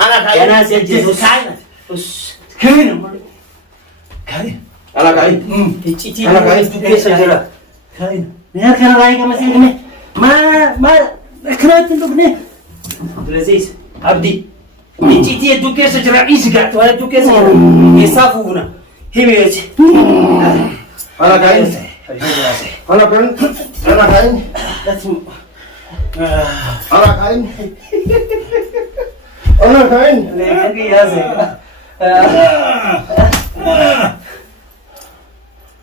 أنا سجل كاين بس كاين أنا كاين أنا كاين كيف سجل كاين يا كان رايك ما سجل ما كرهت تقولي لذيذ عبدي تي دوكي سجل عيش قاعد ولا دوكي سجل يصافونا هيميج أنا كاين أنا كاين أنا كاين أنا كاين أنا كاين لكن يا زين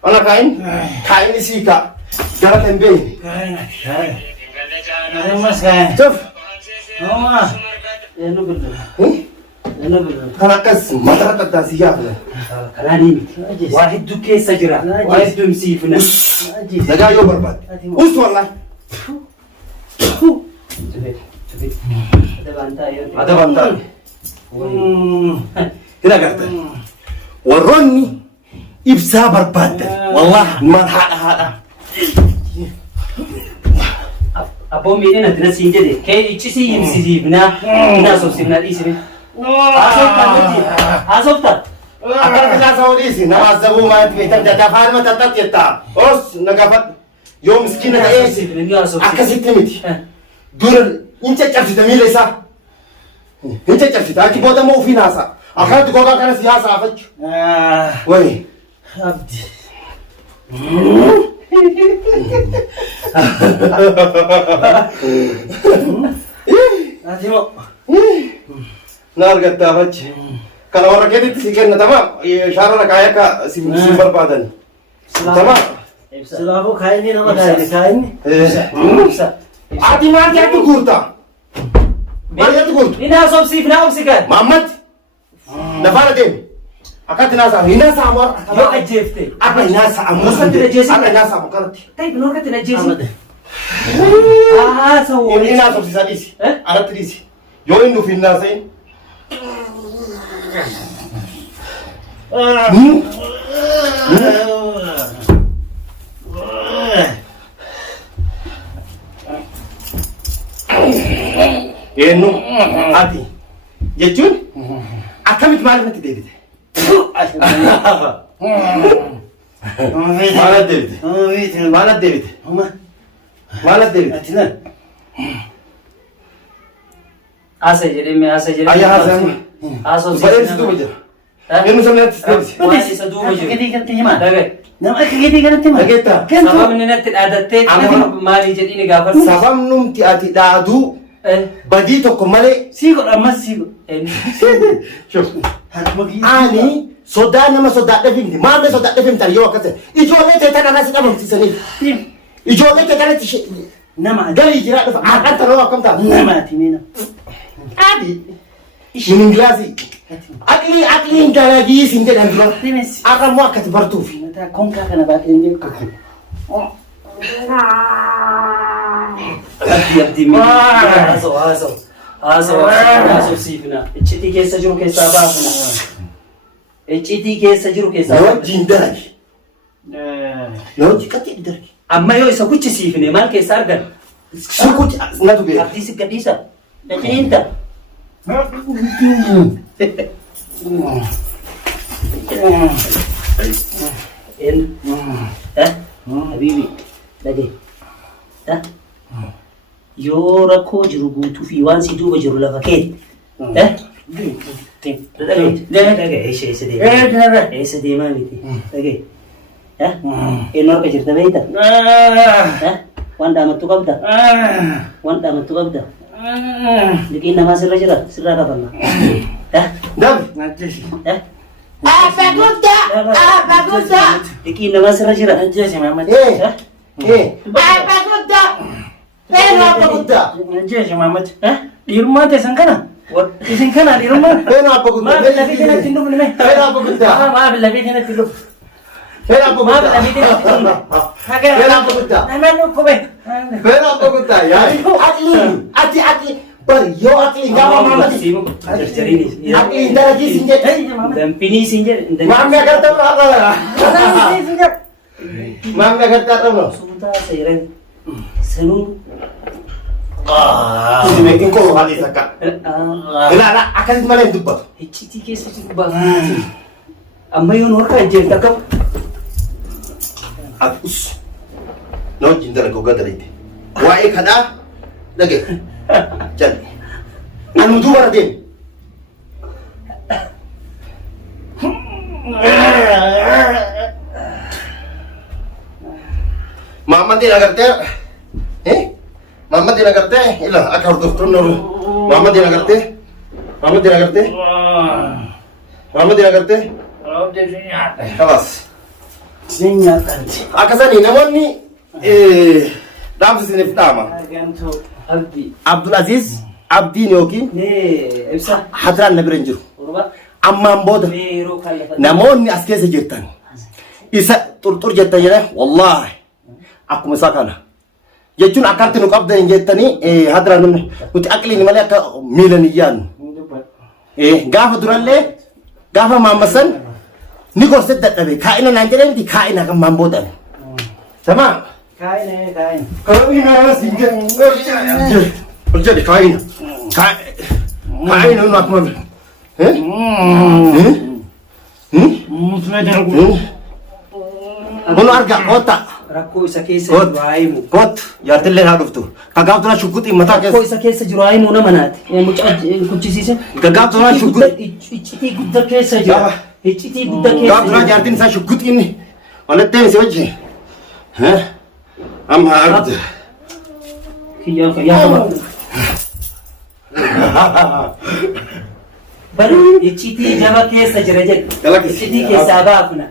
أنا كاين سيكا جرى تنبيه أنا مسكين شوف هما إنه بدل إنه بدل أنا كاس ما ترى الداسية كلامي واحد دوكي سجرة واحد دومسيفنا نجا يوم برباد وش والله هذا بنتا هنا قلت وروني إبسا برباد والله ما هذا أبو ميرنا تنسين جدي كي يشيسي يمسي بنا سوسينا الإسمي أصبت أكلت لا سوريسي نما زبون ما تبيتم تدفعنا ما تتطيتا أوس نقفت يوم مسكينة إيش أكسي تميتي دور أنت تعرف تميل إسا أنت تعرف تأكيد بودا مو في ناسا أكلت كوكا كان سياسة أفتش وين عبدي أديمو نار قد أفتش kalau orang kita sihkan nama syarana kaya ka simpel badan sama sudah aku kain ini nama dari kain ati mati aku kurta mari aku kurta ini asal sih kenapa sih kan Muhammad nafara dem akat nasa hina samar yo ajefte apa nasa amur apa nasa amur karti tapi benar kan tidak jesi so ini nasa sih sadis ada trisi yo ini finna sai Enu ati jechuun akkamitti maal natti deebite maal deebite asa jedhee ayya haasa'an asal bareedu jira enu samnatti deebite waan isa duuba jiru Kati kan hima. dhagaye Nama akka kati kan hima. dhageetta sababni natti dhaadattee maali jedhini gaafatu sababnumti ati dhaaduu badii tokko malee Siko ammas siko. shuf Harma gi. ani sodaa nama sodaadhe fimti maallee sodaadhe fimtan yoo akkas ijoollee ta'e tan akkas qabamsiisanii ijoollee ta'e kanatti Nama garii jiraa dhufa akka tanoo akkam ta'a nama ati mina. adi min ingilaasii aqliin dalagii siin jedhan dura Demes. akka immoo akkati bartuuf Mata konka kana baatee inni kakku. abdii mi haasoo siifna iccitii keessa jiru keessaa baafna iccitii keessa jiru keessaa yoo baafna wajjin dalagi yoo wajji qaxxee dalagi amma yoo isa kuchi siifne maal keessa argan sukuti natu beeka abdii si gadhiisa dhaqiniinta habiibi dhage yoo rakkoo jiru guutuu fi waan si duuba jiru lafa keeti eessa deemaa miti dhage eenyu harka jirta beeyta waan dhaamattu qabda waan dhaamattu qabda liqiin namaa sirra jira sirraa kafanna dabi Apa guddaa! liqiin namaa sirra jira Ajjeesi Muhammad. Apa guddaa! Eenyu abba guddaa Ajjeesi Muhammad. Dhiirummaa teessan kana. Isin kana dhiirummaa. eenyu abba guddaa Maa billafii kanatti hin dhufne. eenyu abba guddaa Maa billafii kanatti hin dhufne. eenyu abba Maa billafii kanatti hin dhufne. guddaa eenyu abba guddaa Namaan kophee. eenyu abba guddaa yaani ati bari yoo aqliin gaafa maamati aqliin dalagii siin jedhe danfinii siin jedhe maamni agarta maamni agarta dhabno suutaa seeran sanuu Meetiin koo haalli takka. Ilaala akkasitti malee hin dubbatu. Icciitii keessa jiru baafamati. Amma yoon harka ejjeen takka. Atus. Na wajjin dalaga ogaa dalaite. Waa'ee kadhaa dhagaye. Jalli. Anu duubara deemu. Maammadii agartee Maammadii agartee ila akka hordoftoonni Maammadii agartee kalas Sinyaadhaanti. akkasanii namoonni dhaamsa isiniif dhaama Argamtuu. Abdii. Abdulaziz Abdiin yookiin Ibsa. Hadraan na bira hin jiru Urba. ammaan booda Yeroo kallafa. namoonni as keessa jirtan isa xurxur jettan jedhe wallaahi akkuma isaa kana jechuun akkatti nu qabdan hin jettanii hadraan nuti aqliin malee akka miilan hin yaadnu gaafa durallee gaafa maammasan ni gorset dadhabe kaa'ina naan jedhee miti kaa'ina kan maan boodan sama Kaayina kaayina. kaa'ina si jedhe kaa'ina kaa'ina nu akkuma Bunu arga kota Rakkoo isa keessa jiru haayimu. kot jaartillee haa dhuftu kagaaf tuna shukkuxii mataa Rakkoo keessa isa keessa jiru haayimu nama naati. Mucaa kuchisiise. Gaggaaf tuna Iccitii guddaa keessa jira. Iccitii guddaa keessa gaaf tuna jaartiin isaa shukkuxiin walitti si wajji amma argite Kiyyaan fayyaa qaba. Bari iccitii jaba keessa jira jedhe. Iccitii keessaa baafna.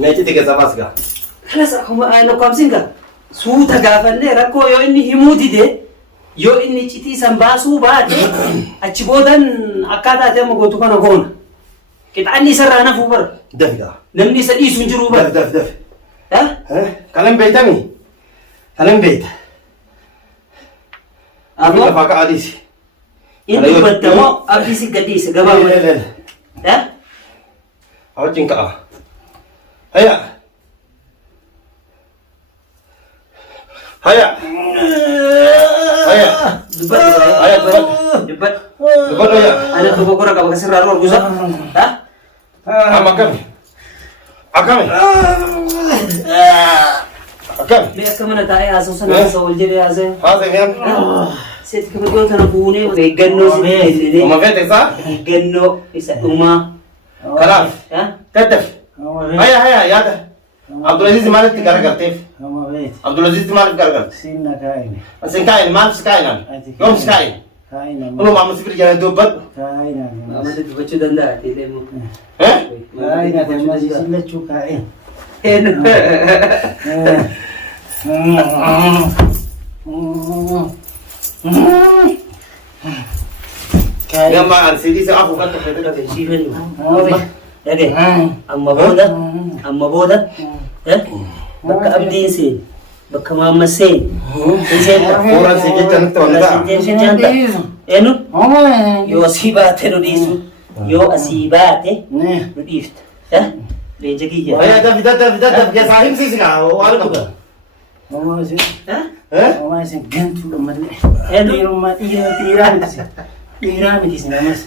meechiti keessa baasga Kanas akkuma lakkoofsinga suuta gaafannee rakkoo yoo inni himuu dide yoo inni iccitii san baasuu baate achi boodan akkaataa ta'e gootu kana goona. Qixaanni isarraa nafuu bara. dafiga Namni isa dhiisu hin jiru bara. daf kalan beeytami kalan beeyta abin lafaa ka adiisi Inni dubbattamoo abdii si gadhiise gabaabaa. wajjin ka'a haya haya haya haya Dubbat. dubbadhu haya Ana dogoggora qaba kasirraa dhorkusa. amma akkami akkami akkami Mee akka mana taa'ee haasa'u sana haasa'u wal jedhee haasa'e. haasa'e miyaan Seeti kabajoon kana fuunee eeggannoo si kennine. uma feete isaa Eeggannoo isa dhumaa. kanaaf daddaf haya haya yaada Abdulaziz maalitti garagarteef Kama beeti. Abdulaziz maaliif garagarte Sinna kaayina. asin kaa'in maaliif si kaa'inaan yoom si kaa'in Kaayina. kunoo maamma sifir jedhanii dubbadhu Kaayina. Amata dubbachuu danda'a ta'ee immoo. Kaayina kan sillachuu kaayina. Gamma arsiidii isa afur kan tokko Dhagee shiifan dhagee amma booda bakka abdiin seen bakka maamma seen Suuraan si jechaan nutti wanta enu yoo asii baate nu dhiisu yoo asii baate nu dhiifta leenja kiyya Haya dafi keessaa himsiisi kaa waan qabda Mama isin. Eh? Mama isin gantuudha malee. Dhiirummaa dhiiraa miti isin. Dhiiraa miti isin ammas.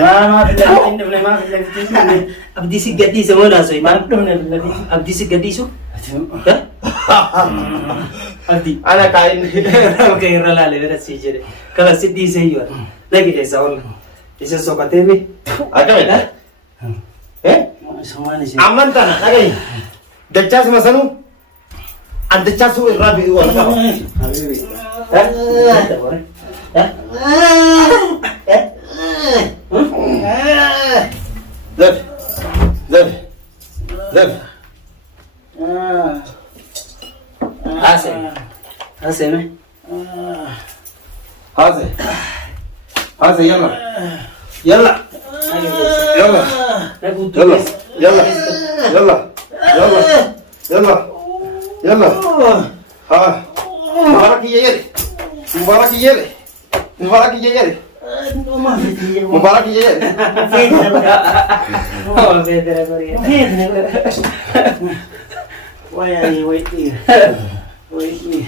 Maa filatiin dhufne maa filatiin abdii si gadhiise moo naasoo maa dhufne filatiin. abdii si gadhiisu abdii Ana kaa'in Oke, irra laale bira si jedhe kala si dhiise iyyuu nagi keessa oolla isa sokatee mi akkamidha Sumaan isin. amman tana dhagahi dachaasuma sanuu an dachaasuu irraa bi'uu wal qaba dafi Aseme haase yalla yalla yalla yalla yalla yalla yalla ha mubarak yere mubarak yere mubarak yere mubarak yere Wayani wait here. Woi.